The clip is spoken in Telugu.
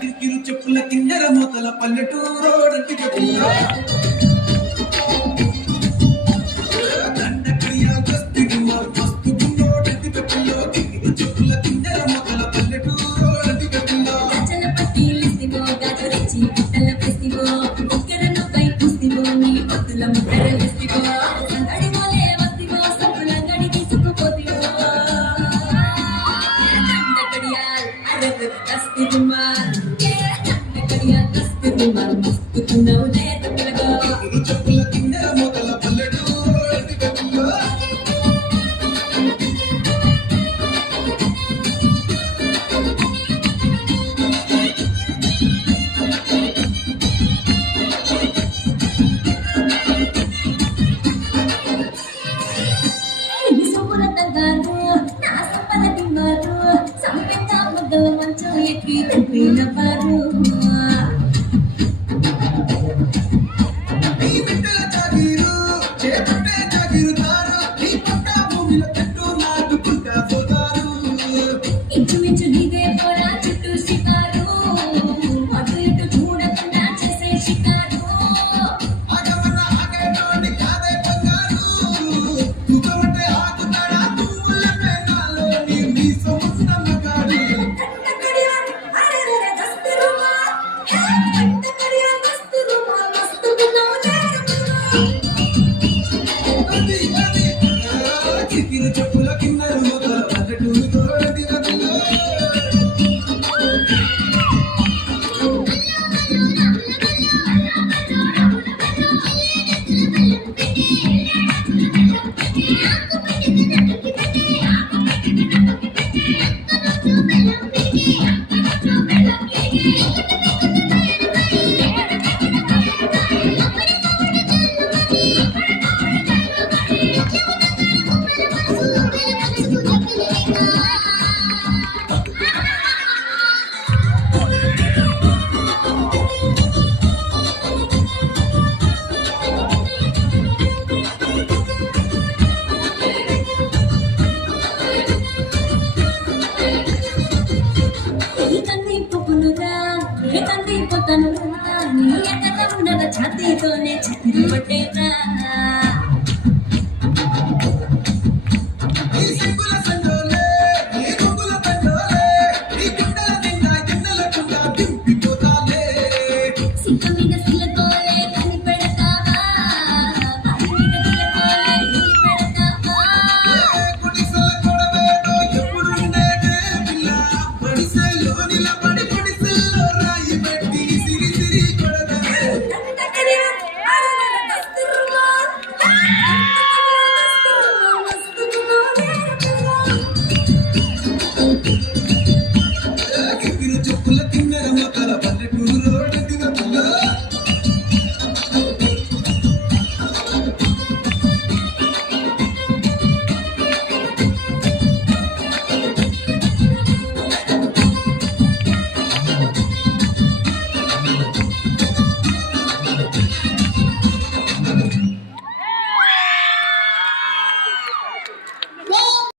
కిరికిరు చెప్పుల కిన్నెర మూతల పల్లెటూరోడంటి పిల్ల దండ కడియా గస్తి మస్తు గుండోడంటి పిల్ల కిరికిరు చెప్పుల కిన్నెర మూతల పల్లెటూరోడంటి పిల్ల గజల పట్టిలిస్తివో గజరిచి పుట్టల పెస్తివో ఒక్కరను పై పుస్తివో నీ పొత్తుల ముద్దరలిస్తివో సంగడి మోలే వస్తివో సంపుల గడి తీసుకుపోతివో దండ కడియాల్ అరగ కస్తి రుమాల్ దండ కడియాల్ కస్తి రుమాల్ మస్తు కున్నవు నేత పిలగో కిరికిరు చెప్పుల కిన్నెర మూతల పల్లెటూరోడంటి పిల్ల నీ సొమ్ముల తంగారు నా సంపల దింగారు సంపెంగ ముద్దల మంచం ఎక్కి తెంపిన పారు నీ బిడ్డల జాగీరు చేపట్టే జాగీరుదారు నీ పట్ట భూమిలో చెట్టు నాటుకుంటా పోతారు ఇంచుమించు నీదే పోరా చుట్టూ షికారు అటు ఇటు చూడకుండా చేసే షికారు ఆగమన్న ఆగేటోడి కాదే బంగారు తుగమంటే ఆగుతాడా తువ్వుల మేఘాలో నీ సొమ్మున్న మగాడు దండ కడియాల్ అరగర దస్తరుమా దండ కడియాల్ దస్తరుమా మస్తు గున్నవు అది కిరికిరు చెప్పుల కిన్నెర మూతల పల్లెటూరోడంటి పిల్ల ఈ కంది పొప్పునురా ఏ కంది పొత్తనురా నీ ఎక్కడ ఉండగా ఛాతీతోనే చక్కెర పట్టేరా